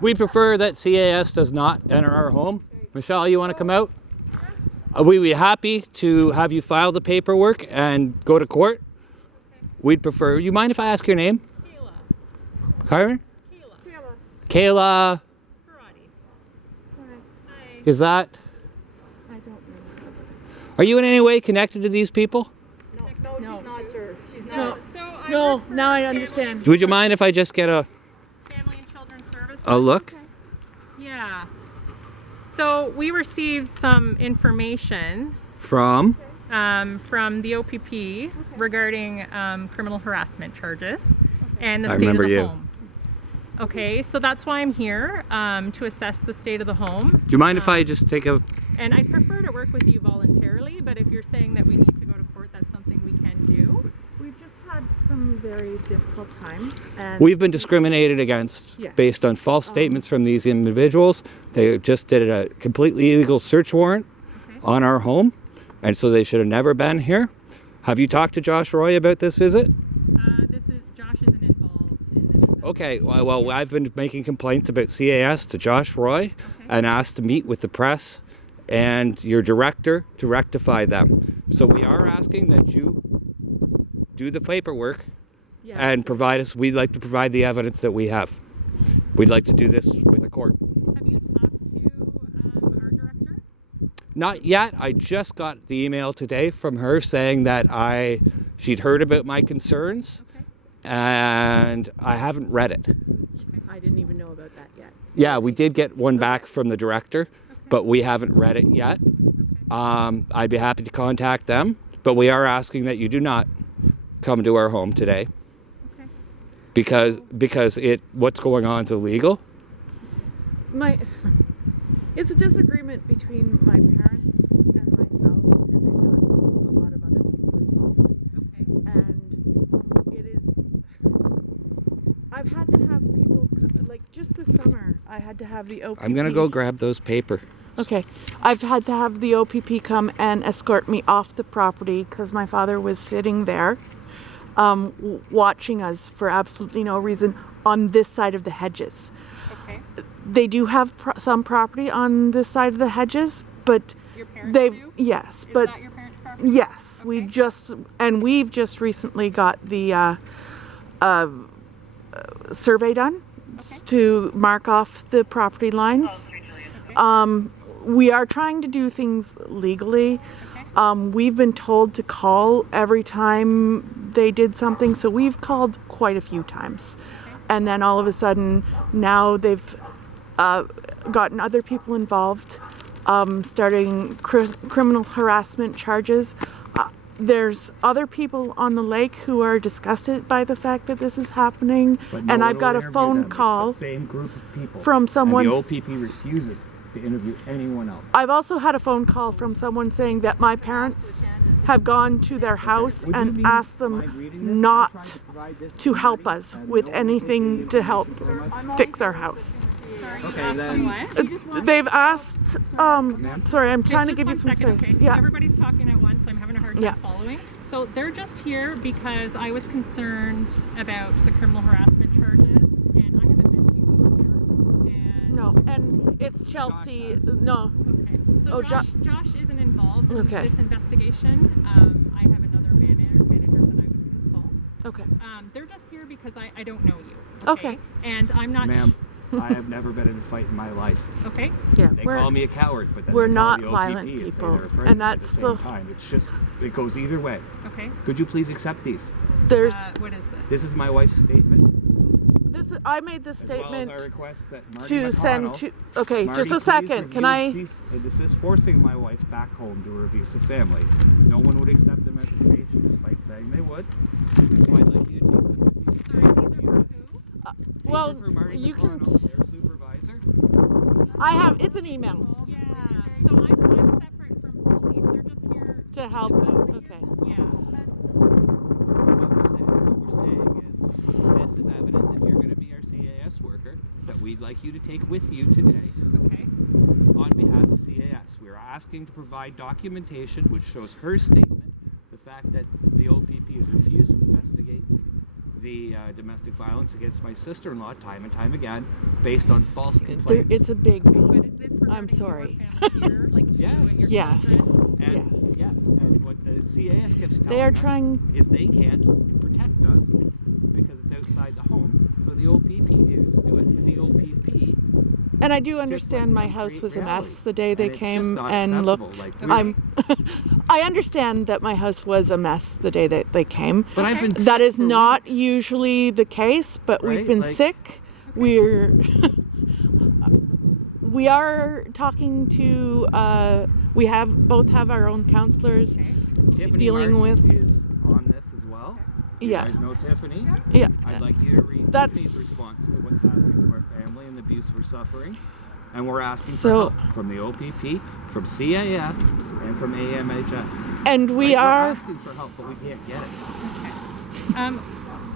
We prefer that CAS does not enter our home. Michelle, you want to come out? We'd be happy to have you file the paperwork and go to court. We'd prefer. You mind if I ask your name? Kayla. Kyron? Kayla. Kayla. Karate. Hi. Is that? I don't know. Are you in any way connected to these people? No, she's not, sir. She's No. not. So I No, work for now I Family- understand. Would you mind if I just get a Family and Children's Services. look? Yeah. So we received some information From? from the OPP regarding criminal harassment charges and the I state of remember the you. home. Okay, so that's why I'm here to assess the state of the home. Do you mind if I just take a... And I prefer to work with you voluntarily, but if you're saying that we need to go to court, that's something we can do. We've just had some very difficult times, and We've been discriminated against Yes. based on false statements from these individuals. They just did a completely illegal search warrant on our home, and so they should have never been here. Have you talked to Josh Roy about this visit? Josh isn't involved in this. Okay, well, I've been making complaints about CAS to Josh Roy and asked to meet with the press and your director to rectify them. So we are asking that you do the paperwork yeah, and provide us, we'd like to provide the evidence that we have. We'd like to do this with a court. Have you talked to our director? Not yet. I just got the email today from her saying that she'd heard about my concerns Okay. and I haven't read it. I didn't even know about that yet. Yeah, we did get one back from the director, but we haven't read it yet. I'd be happy to contact them, but we are asking that you do not come to our home today Okay. because what's going on is illegal. It's a disagreement between my parents and myself, and they've got a lot of other people involved. Okay. And it is. I've had to have people like just this summer. I had to have the OPP. I'm gonna go grab those paper. Okay, I've had to have the OPP come and escort me off the property because my father was sitting there, watching us for absolutely no reason on this side of the hedges. Okay. They do have some property on this side of the hedges, but Your parents they've do? yes, Is but that your parents' property? yes, Okay. we've just recently got the survey done to mark off the property lines. We are trying to do things legally. We've been told to call every time they did something, so we've called quite a few times. And then all of a sudden, now they've gotten other people involved, starting criminal harassment charges. There's other people on the lake who are disgusted by the fact that this is happening, and I've got a phone call Same group of people. from someone. And the OPP refuses to interview anyone else. I've also had a phone call from someone saying that my parents have gone to their house Would you and be asked mind them reading this? not I'm trying to provide this to help tonight, us and with no anything to help fix our house. Sorry, Okay, asked then- them what? They've asked, sorry, I'm trying to Just give you one some second, space. okay? Yeah. Everybody's talking at once, so I'm having a hard time Yeah. following. So they're just here because I was concerned about the criminal harassment charges, and I haven't met you before. And No, and it's Chelsea. No. Okay. So Oh, Josh isn't involved in Okay. this investigation. I have another manager that I would consult. Okay. They're just here because I don't know you. Okay. And I'm not. Ma'am, I have never been in a fight in my life. Okay. Yeah. They call me a coward, but then we're they call not the violent OPP and say people, they're afraid and of me at that's the the- same time. It's just, it goes either way. Okay. Could you please accept these? There's What is this? This is my wife's statement. I made this As well statement as our request that Marty to send McConnell- to. Okay, Marty, just a please second. Can review I? This is forcing my wife back home to her abusive family. No one would accept them at the station despite saying they would. So I'd like you to take them with you. Sorry, these are for who? These Well, are for Marty you can. McConnell, their supervisor. I have. It's an email Yeah. So I'm separate from police. They're just here. to help. Okay. Yeah. So what we're saying is, this is evidence if you're going to be our CAS worker that we'd like you to take with you today Okay. on behalf of CAS. We're asking to provide documentation which shows her statement, the fact that the OPP has refused to investigate the domestic violence against my sister-in-law time and time again, based on false There, complaints. it's a big But mess. is this regarding I'm sorry. your family here, like you Yes. and your Yes. children? And, Yes. and what the CAS keeps telling They are us trying. is they can't protect us because it's outside the home. So the OPP needs to do it. And the OPP And I do just understand lets my them house create was a reality. mess the day they And it's just came not and acceptable. looked. Like, I'm. I understand that my house was a mess the day that they came. But I've been That sick is for not weeks. usually the case, but we've Right? been Like- sick. We're we are talking to we both have our own counselors Okay. Tiffany dealing Martin with is on this as well. You Yeah. guys know Tiffany? yeah. I'd like you to read That's- Tiffany's response to what's happening to our family and the abuse we're suffering. And we're asking So- for help from the OPP, from CAS, and from AMHS. And we Like, are We're asking for help, but we can't get it. Okay.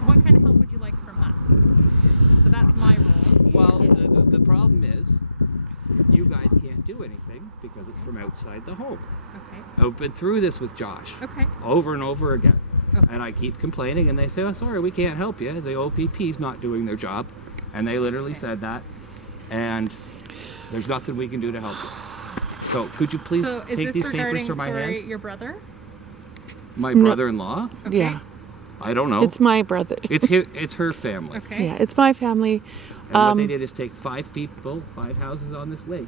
What kind of help would you like from us? So that's my role. Well, the problem is, you guys can't do anything because it's from outside the home. Okay. I've been through this with Josh Okay. over and over again. Okay. And I keep complaining, and they say, "Oh, sorry, we can't help you. The OPP's not doing their job." And they literally said that. And there's nothing we can do to help you. So could you please So is take this these papers regarding, from my hand? your brother? My No. brother-in-law? Okay. yeah. I don't know. It's my brother. It's her family. Okay. Yeah, it's my family. And what they did is take 5 people, 5 houses on this lake,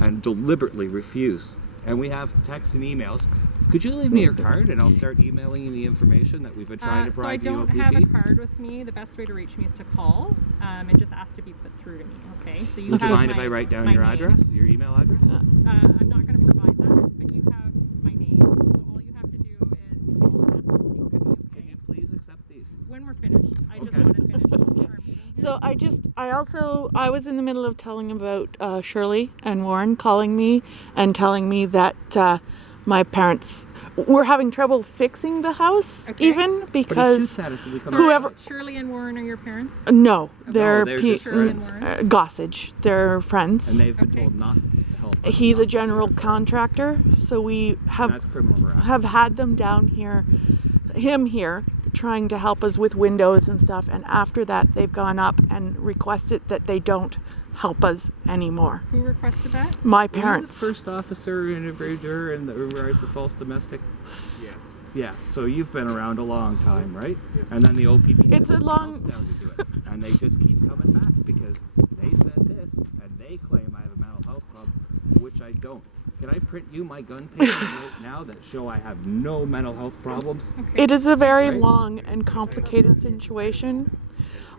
and deliberately refuse. And we have texts and emails. Could you leave me your card, and I'll start emailing you the information that we've been trying to So I provide the don't have a OPP? card with me. The best way to reach me is to call and just ask to be put through to me. Okay. So you Would you have mind if my- I write down my your name. address, your email address? I'm not going to provide that, but you have my name. So all you have to do is call and ask to speak to me. Can Okay. you please accept these? When we're finished, I just Okay. want to finish our meeting. here. So I was in the middle of telling about Shirley and Warren calling me and telling me that my parents were having trouble fixing the house, Okay. even But he because shoots at us and we come Sorry, whoever- Shirley and Warren are your parents? no, they're they're just friends. Gossage. They're friends. And they've been Okay. told not to help us, He's not a to general do it. contractor, so we And have that's criminal harassment. have had them down here, him here, trying to help us with windows and stuff. And after that, they've gone up and requested that they don't help us anymore. Who requested that? My Were you parents. the first officer interviewed her in regards to false domestic? Yeah. Yeah. So you've been around a long time, right? And then the OPP. It's sent a someone long- else down to do it. And they just keep coming back because they said this and they claim I have a mental health problem, which I don't. Can I print you my gun papers right now that show I have no mental health problems? Okay. It is a very Right. long and complicated situation.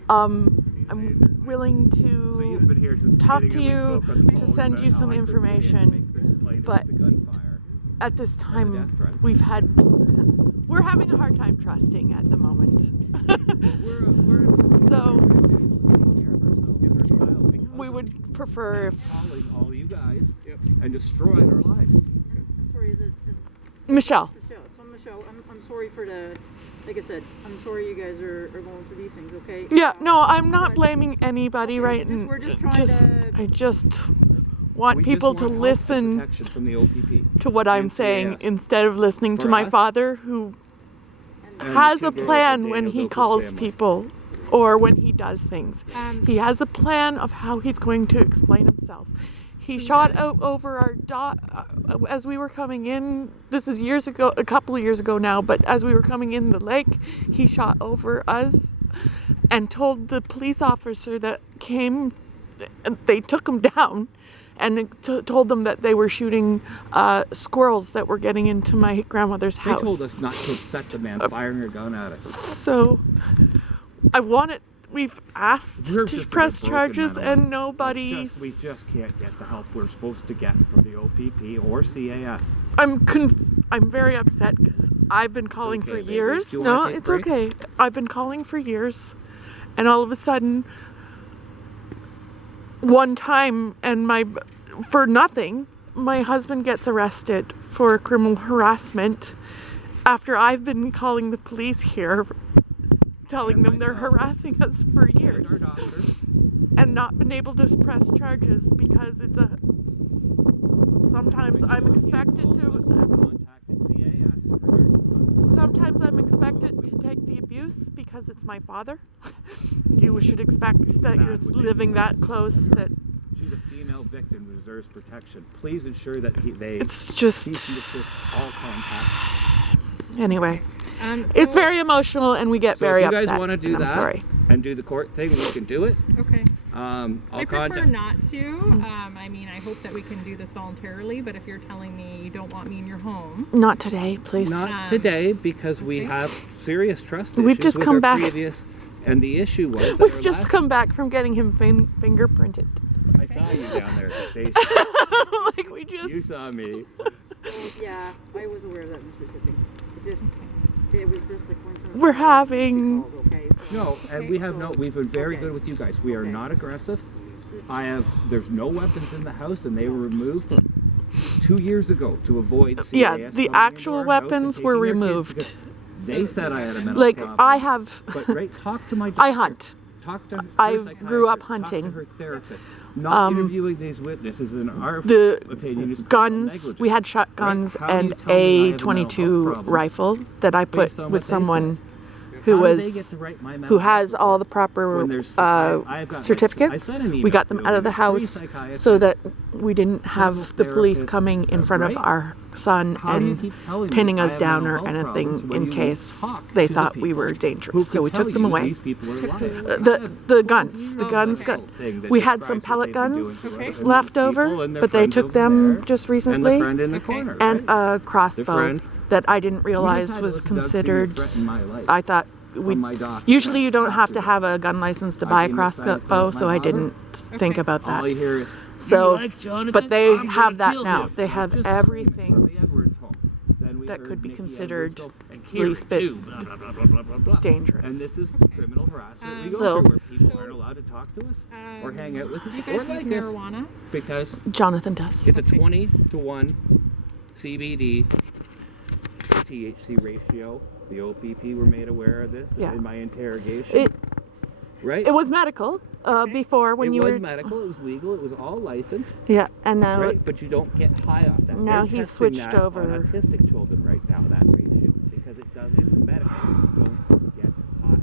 I'm willing So you've to been here since the talk beginning to and we you spoke on the to phone send about you how some I couldn't get in to information, make the complaint but- about the gunfire. at this death time threats. we're having a hard time trusting at the moment. We're So able to take care of ourselves and our child because we of would prefer if calling all you guys and destroying our lives. I'm sorry, is it Michelle. Michelle? So Michelle, I'm sorry for the, like I said, I'm sorry you guys are going through these things, okay? Yeah, no, I'm not But- blaming anybody, Okay, right? just- we're just trying to- I just want We people just to want help and listen protection from the OPP. to what I'm and saying CAS. instead of listening to For my us. father, who And has the a two girls plan that when Daniel he built his calls family. people or when he does things. Um, He has a plan of how he's going to explain himself. He shot out over our as we were coming in. This is years ago, a couple of years ago now, but as we were coming in the lake, he shot over us and told the police officer that came, and they took him down and told them that they were shooting squirrels that were getting into my grandmother's They house. told us not to upset the man firing a gun at us. So we've asked We're to just a press bit broken, charges Madeline. and nobody. We just can't get the help we're supposed to get from the OPP or CAS. I'm very upset because I've been calling okay, for baby. years. Do you wanna No, take a it's break? okay. I've been calling for years, and all of a sudden, one time, for nothing, my husband gets arrested for criminal harassment after I've been calling the police here, telling And them they're myself. harassing us for And our years. doctor. And not been able to press charges because sometimes I'm expected All of us to have contacted CAS in regards to sometimes I'm expect it to take the abuse because it's my father. You should expect that you're sad when they living do that close. That She's a female victim who deserves protection. Please ensure that they it's cease just and desist all contact. anyway. So, It's very emotional, and we get So very if you guys upset. want to do and I'm that sorry. and do the court thing, we can do it. okay. I'll I prefer contact. not to. I mean, I hope that we can do this voluntarily, but if you're telling me you don't want me in your home, Not today, please. Not today, because we okay. have serious trust We've issues just with come our back. previous, and the issue was that We've our just last- come back from getting him fingerprinted. I saw you down there at the station. Like we You just. saw me. Yeah, I was aware of that, Mr. Tipping. It was just a coincidence. We're having. Called, okay, so- No, and we have no. We've been very good with you guys. We are not aggressive. There's no weapons in the house, and they were removed 2 years ago to avoid. CAS Yeah, coming the into actual our house and weapons taking were our kids removed. because They said I had a mental Like problem. I have. But right, talk to my. I doctor. hunt. Talk to her I grew up psychiatrist, hunting. Talk to her therapist. Not interviewing these witnesses in our The opinion is guns. negligence. We had shotguns Right, how do and you tell me I a have a mental health 22 problem rifle that I put based on what with they someone How who do they get was to write my mental who health has all the proper when there's- I've got, like, I certificates. sent an We email got them to out of the them. There's house 3 psychiatrists, so that we didn't have the several police therapists, coming in front of right? our son How do you and keep telling me pinning I us have down mental or health problems anything when in you won't case talk they to the thought we people were who dangerous. So could we tell took them you away. These people are lying. The guns, the guns Okay. got. Thing that We had some describes what pellet they've been doing guns to us Okay. and left people over, and their but they friends took over them there, just and the recently. friend in the Okay. corner, And right? a crossbow friend. that I didn't We just realize had to was listen to Doug Senior considered. threaten my life I thought we. from my doctor. Usually, you don't have to After have a gun license to I buy a came to try to crossbow, tell so my I mother. didn't think Okay. about All that. you hear is, So, "You like Jonathan? but they I'm have gonna that kill now. him." They have Just everything from the Edwards home. Then we that heard could be Nikki considered Edwards go, "And least Kieran bit too, blah, blah, blah, blah, blah, blah, blah." dangerous. And this is criminal harassment. We go So- through where people aren't allowed to talk to us or hang out with us do you or guys use like us marijuana? because Jonathan does. it's a 20-to-1 CBD THC ratio. The OPP were made aware of this Yeah. in my interrogation. It right? it was medical before when it you was were. medical. It was legal. It was all licensed. Yeah, and now Right, but you don't get high off that. Now They're he's testing switched that over. on autistic children right now, that ratio, because it does. It's medical. You don't get high,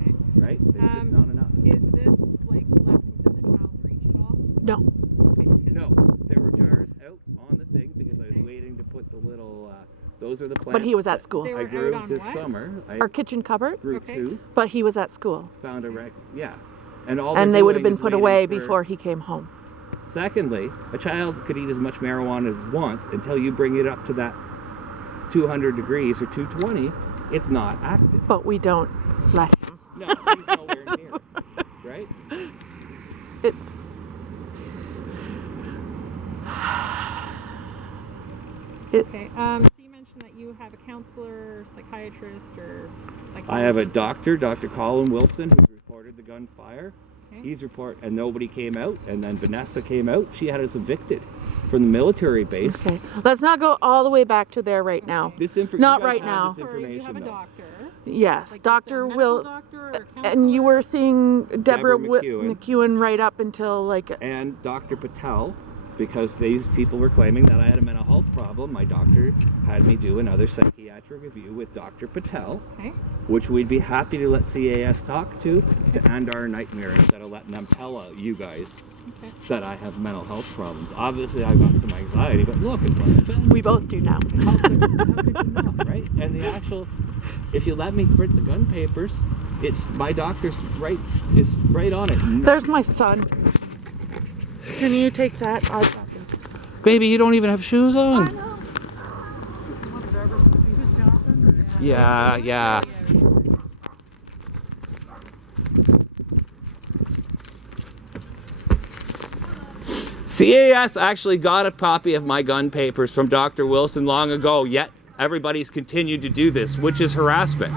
Okay. right? There's just not enough. Is this like left within the child's reach at all? no. Okay. 'cause- No, there were jars out on the thing because I was waiting to put the little. Those are the plants. But he was at that school. They I were grew out on this what? summer. I Our kitchen cupboard, grew Okay. 2. but he was at school, Found a yeah, and all. and they're they would have doing been is put waiting away for- before he came home. Secondly, a child could eat as much marijuana as it wants until you bring it up to that 200 degrees or 220. It's not active. But we don't let him. No, he's nowhere near. Right? It's Okay. So you mentioned that you have a counselor, psychiatrist, or psychologist. I have a doctor, Dr. Colin Wilson, who's reported the gunfire. Okay. He's and nobody came out, and then Vanessa came out. She had us evicted from the military base. okay. Let's not go all the way back to there right now. This Not you guys right have now. This Sorry, you have information, a though. doctor. Yes, Like Dr. just a Will, medical doctor or a and you counselor? were seeing Deborah McEwen. McEwen right up until like And Dr. Patel, because these people were claiming that I had a mental health problem. My doctor had me do another psychiatric review with Dr. Patel, Okay. which we'd be happy to let CAS talk to end our nightmare instead of letting them tell you guys Okay. that I have mental health problems. Obviously, I've got some anxiety, but look, it's what it's been. we both do now. How could you not, right? And the actual, if you let me print the gun papers, it's my doctor's is right on it. There's my son. Can you take that? I'll drop him. Baby, you don't even have shoes on. Yeah, yeah. CAS actually got a copy of my gun papers from Dr. Wilson long ago, yet everybody's continued to do this, which is harassment.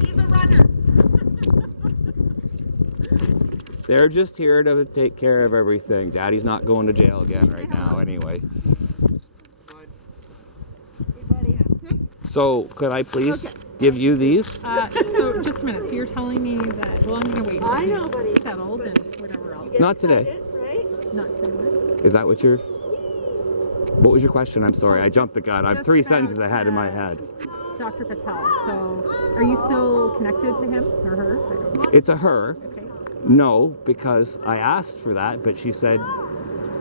He's a runner. They're just here to take care of everything. Daddy's not going to jail again right now anyway. So could I please give you these? So just a minute. So you're telling me that, well, I'm going to wait I until know, buddy. he's settled and whatever else. Not today. Not today. Is that what you're... What was your question? I'm sorry, I jumped the gun. I'm Just 3 about, sentences ahead in my head. Dr. Patel. So are you still connected to him or her? I don't know. It's a her. Okay. No, because I asked for that, but she said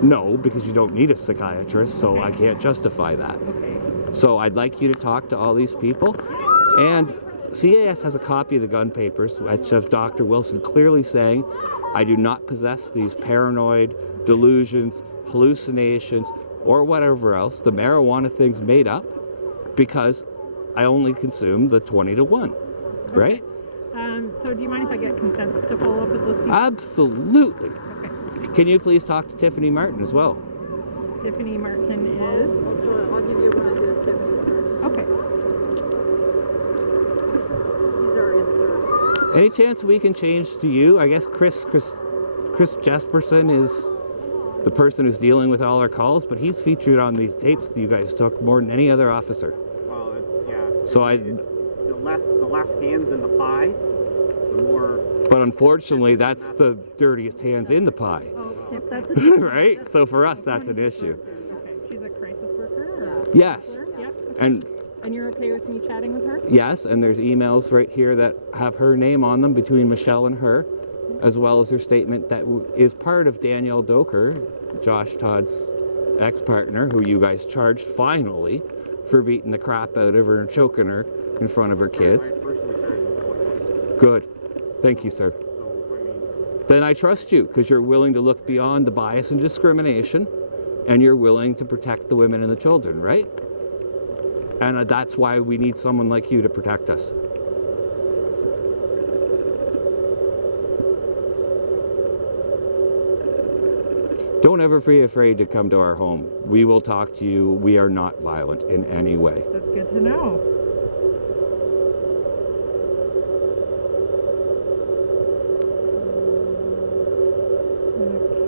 no, because you don't need a psychiatrist, so I can't justify that. Okay. So I'd like you to talk to all these people. And CAS has a copy of the gun papers, which of Dr. Wilson clearly saying, I do not possess these paranoid delusions, hallucinations, or whatever else, the marijuana thing's made up, because I only consume the 20 to 1, right? So do you mind if I get consents to follow up with those people? Absolutely. Okay. Can you please talk to Tiffany Martin as well? Tiffany Martin is. I'll give you one of the Tiffany's. Okay. These are insert. Any chance we can change to you? I guess Chris Jesperson is the person who's dealing with all our calls, but he's featured on these tapes that you guys took more than any other officer. Well, it's, yeah. So it's the less hands in the pie, the more. But unfortunately, that's the dirtiest hands in the pie, Oh, yep, that's a right? So for us, that's an issue. Okay. She's a crisis worker? Or Yes, Yep. and And you're okay with me chatting with her? yes, and there's emails right here that have her name on them between Michelle and her, as well as her statement that is part of Danielle Doker, Josh Todd's ex-partner, who you guys charged finally for beating the crap out of her and choking her in front of her kids. I personally carry the point. Good. Thank you, sir. So, I mean, Then I trust you because you're willing to look beyond the bias and discrimination, and you're willing to protect the women and the children, right? And that's why we need someone like you to protect us. Don't ever be afraid to come to our home. We will talk to you. We are not violent in any way. That's good to know.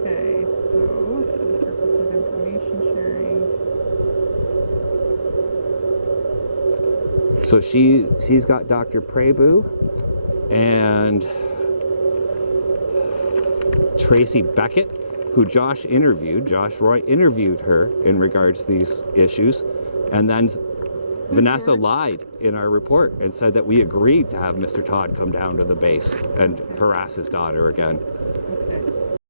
Okay, so for the purpose of information sharing. So she's got Dr. Prebu and Tracy Beckett, who Josh Roy interviewed her in regards to these issues, and then Vanessa lied in our report and said that we agreed to have Mr. Todd come down to the base and harass his daughter again.